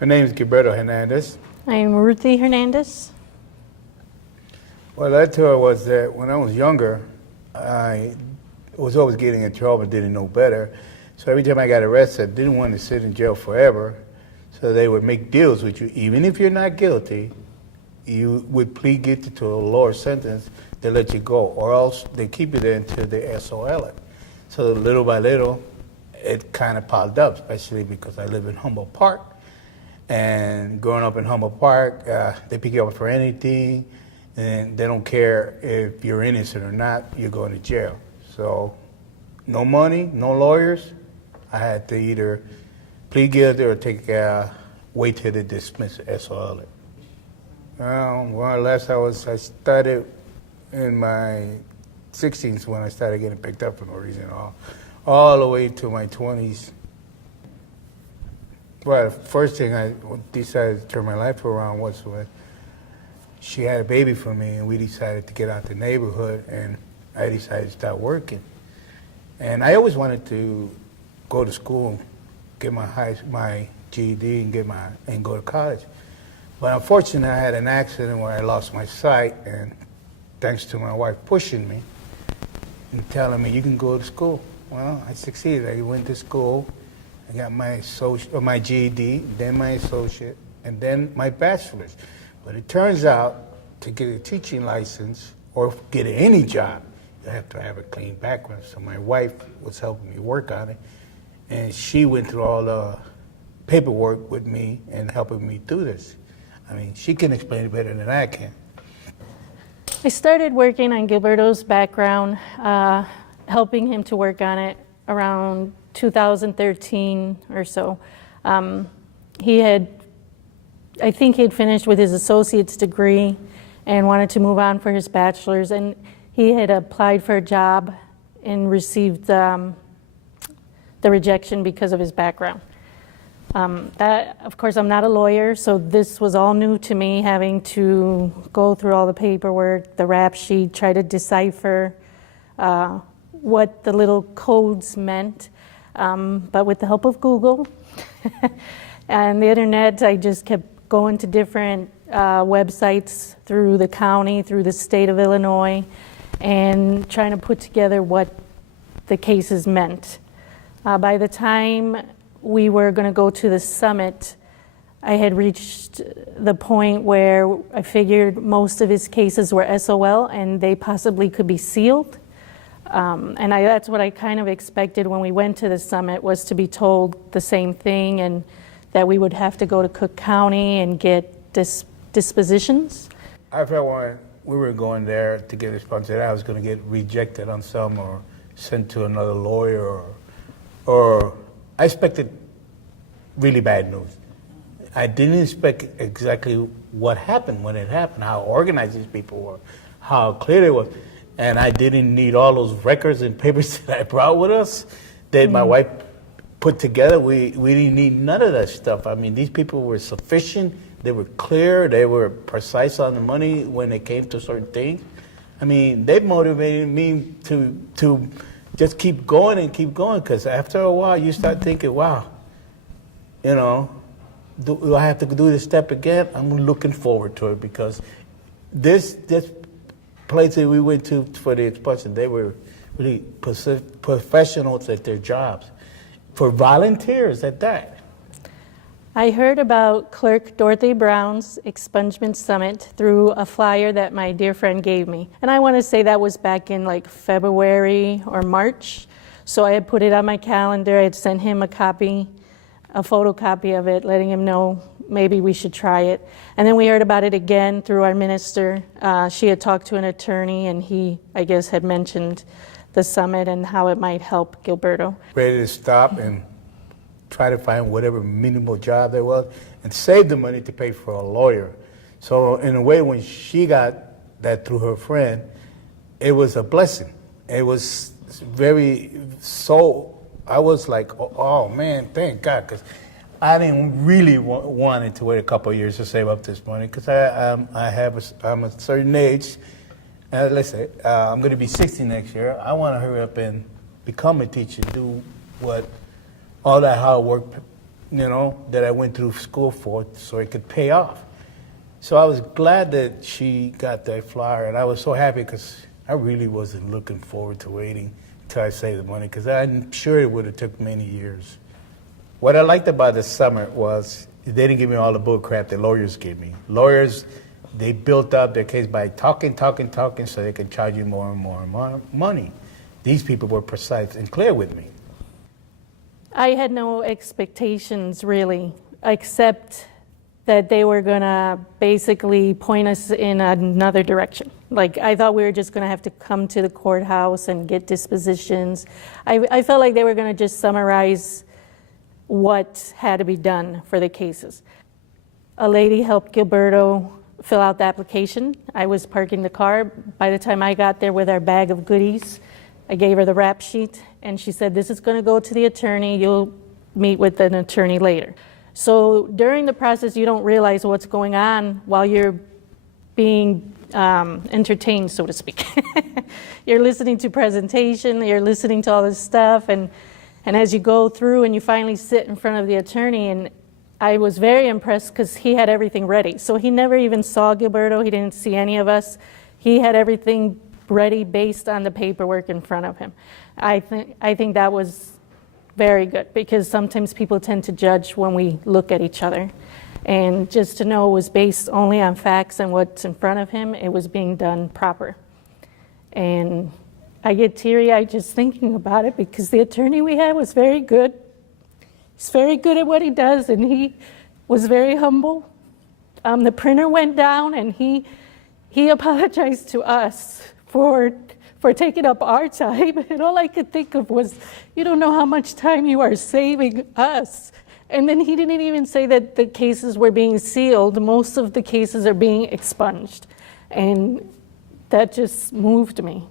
My name is Gilberto Hernandez. I am Ruthie Hernandez. What led to it was that when I was younger, I was always getting in trouble, didn't know better. So every time I got arrested, didn't want to sit in jail forever. So they would make deals with you. Even if you're not guilty, you would plead guilty to a lower sentence, they let you go. Or else they keep you there until they SOL it. So little by little, it kind of piled up, especially because I live in Humboldt Park. And growing up in Humboldt Park, they pick you up for anything, and they don't care if you're innocent or not, you're going to jail. So no money, no lawyers. I had to either plead guilty or wait till they dismiss SOL it. Well, I started in my 16s when I started getting picked up for no reason at all the way to my 20s. Well, the first thing I decided to turn my life around was when she had a baby for me, and we decided to get out the neighborhood, and I decided to start working. And I always wanted to go to school, get my GED, and go to college. But unfortunately, I had an accident where I lost my sight, and thanks to my wife pushing me and telling me, you can go to school. Well, I succeeded. I went to school. I got my GED, then my associate, and then my bachelor's. But it turns out to get a teaching license or get any job, you have to have a clean background. So my wife was helping me work on it, and she went through all the paperwork with me and helping me do this. I mean, she can explain it better than I can. I started working on Gilberto's background, helping him to work on it around 2013 or so. I think he had finished with his associate's degree and wanted to move on for his bachelor's, and he had applied for a job and received the rejection because of his background. Of course, I'm not a lawyer, so this was all new to me, having to go through all the paperwork, the rap sheet, try to decipher what the little codes meant. But with the help of Google and the internet, I just kept going to different websites through the county, through the state of Illinois, and trying to put together what the cases meant. By the time we were going to go to the summit, I had reached the point where I figured most of his cases were SOL and they possibly could be sealed. And that's what I kind of expected when we went to the summit, was to be told the same thing, and that we would have to go to Cook County and get dispositions. I felt when we were going there to get expunged, I was going to get rejected on some or sent to another lawyer, or I expected really bad news. I didn't expect exactly what happened when it happened, how organized these people were, how clear it was. And I didn't need all those records and papers that I brought with us that my wife put together. We didn't need none of that stuff. I mean, these people were sufficient. They were clear. They were precise on the money when it came to certain things. I mean, they motivated me to just keep going and keep going, because after a while you start thinking, wow, you know, do I have to do this step again? I'm looking forward to it, because this place that we went to for the expulsion, they were really professionals at their jobs, for volunteers at that. I heard about Clerk Dorothy Brown's Expungement Summit through a flyer that my dear friend gave me. And I want to say that was back in like February or March. So I had put it on my calendar. I had sent him a photocopy of it, letting him know maybe we should try it. And then we heard about it again through our minister. She had talked to an attorney, and he, I guess, had mentioned the summit and how it might help Gilberto. Ready to stop and try to find whatever minimal job there was and save the money to pay for a lawyer. So in a way, when she got that through her friend, it was a blessing. It was I was like, oh man, thank God, because I didn't really want to wait a couple of years to save up this money, because I'm a certain age. Let's say I'm going to be 60 next year. I want to hurry up and become a teacher, do what all that hard work that I went through school for so it could pay off. So I was glad that she got that flyer, and I was so happy because I really wasn't looking forward to waiting until I saved the money, because I'm sure it would have took many years. What I liked about the summit was they didn't give me all the bull crap that lawyers gave me. Lawyers, they built up their case by talking, so they could charge you more and more and more money. These people were precise and clear with me. I had no expectations really, except that they were going to basically point us in another direction. Like, I thought we were just going to have to come to the courthouse and get dispositions. I felt like they were going to just summarize what had to be done for the cases. A lady helped Gilberto fill out the application. I was parking the car. By the time I got there with our bag of goodies, I gave her the rap sheet, and she said, "This is going to go to the attorney. You'll meet with an attorney later." So during the process, you don't realize what's going on while you're being entertained, so to speak. You're listening to presentation, you're listening to all this stuff, and as you go through and you finally sit in front of the attorney, and I was very impressed because he had everything ready. So he never even saw Gilberto, he didn't see any of us. He had everything ready based on the paperwork in front of him. I think that was very good, because sometimes people tend to judge when we look at each other. And just to know it was based only on facts and what's in front of him, it was being done proper. And I get teary-eyed just thinking about it, because the attorney we had was very good. He's very good at what he does, and he was very humble. The printer went down, and he apologized to us for taking up our time, and all I could think of was, you don't know how much time you are saving us. And then he didn't even say that the cases were being sealed. Most of the cases are being expunged. And that just moved me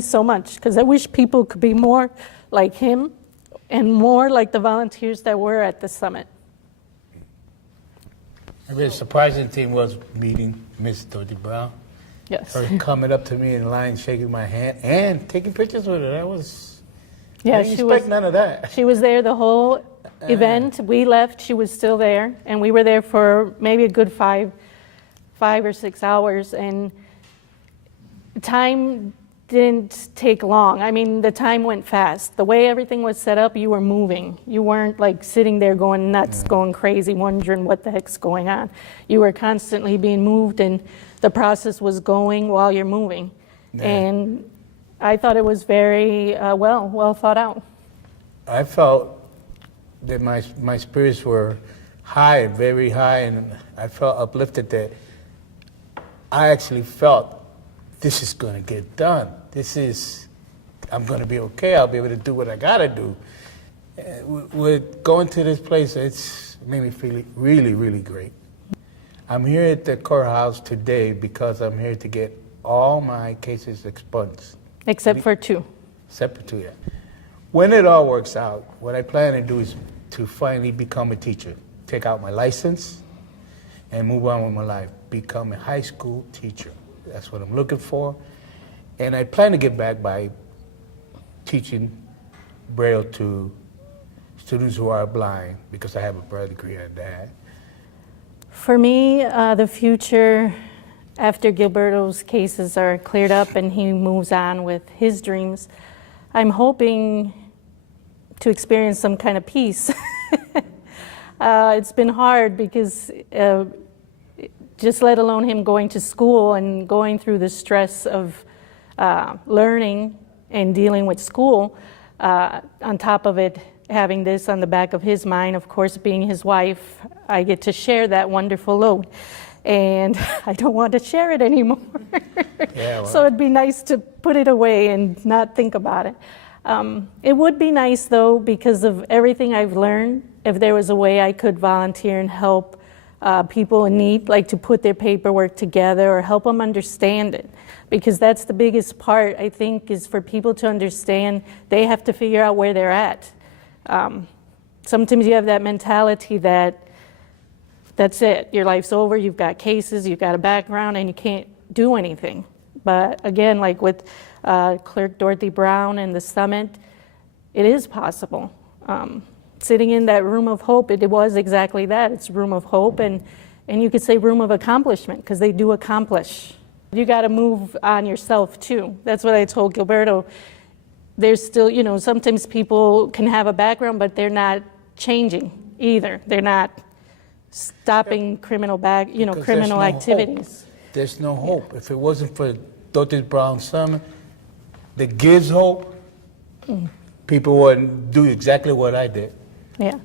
so much, because I wish people could be more like him and more like the volunteers that were at the summit. A very surprising thing was meeting Miss Dorothy Brown. Yes. Her coming up to me in line, shaking my hand, and taking pictures with her. That was, Yeah, I didn't expect none of that. She was there the whole event. We left, she was still there, and we were there for maybe a good 5 or 6 hours, and time didn't take long. I mean, the time went fast. The way everything was set up, you were moving. You weren't like sitting there going nuts, going crazy, wondering what the heck's going on. You were constantly being moved, and the process was going while you're moving. Yeah. And I thought it was very well thought out. I felt that my spirits were high, very high, and I felt uplifted that I actually felt this is going to get done. I'm going to be okay. I'll be able to do what I got to do. With going to this place, it's made me feel really, really great. I'm here at the courthouse today because I'm here to get all my cases expunged. Except for 2. Except for 2, yeah. When it all works out, what I plan to do is to finally become a teacher, take out my license, and move on with my life, become a high school teacher. That's what I'm looking for. And I plan to get back by teaching Braille to students who are blind, because I have a Braille degree at that. For me, the future, after Gilberto's cases are cleared up and he moves on with his dreams, I'm hoping to experience some kind of peace. It's been hard because just let alone him going to school and going through the stress of learning and dealing with school, on top of it, having this on the back of his mind, of course, being his wife, I get to share that wonderful load. And I don't want to share it anymore. Yeah, well. So it'd be nice to put it away and not think about it. It would be nice, though, because of everything I've learned, if there was a way I could volunteer and help people in need, like to put their paperwork together or help them understand it. Because that's the biggest part, I think, is for people to understand they have to figure out where they're at. Sometimes you have that mentality that that's it, your life's over, you've got cases, you've got a background, and you can't do anything. But again, like with Clerk Dorothy Brown and the summit, it is possible. sitting in that room of hope, it was exactly that. It's a room of hope, and you could say room of accomplishment, because they do accomplish. You got to move on yourself too. That's what I told Gilberto. There's still, sometimes people can have a background, but they're not changing either. They're not stopping criminal Because criminal there's no activities. hope. There's no hope. If it wasn't for Dorothy Brown Summit that gives hope, people wouldn't do exactly what I did. Yeah.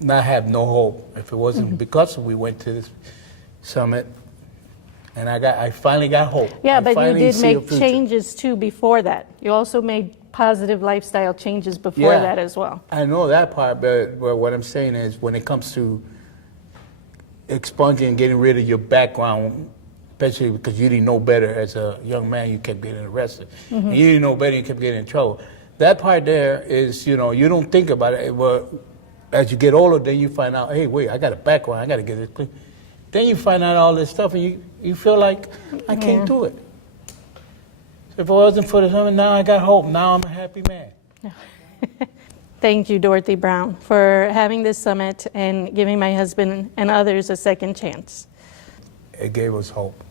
Not have no hope. If it wasn't because we went to this summit, and I finally got hope. Yeah, I but you finally did see a make future. changes too before that. You also made positive lifestyle changes before Yeah. that as well. I know that part, but what I'm saying is when it comes to expunging and getting rid of your background, especially because you didn't know better as a young man, you kept getting arrested. And you didn't know better, you kept getting in trouble. That part there is, you don't think about it. But as you get older, then you find out, hey, wait, I got a background, I got to get this clean. Then you find out all this stuff, and you feel like, I can't do it. So if it wasn't for the summit, now I got hope. Now I'm a happy man. Thank you, Dorothy Brown, for having this summit and giving my husband and others a second chance. It gave us hope.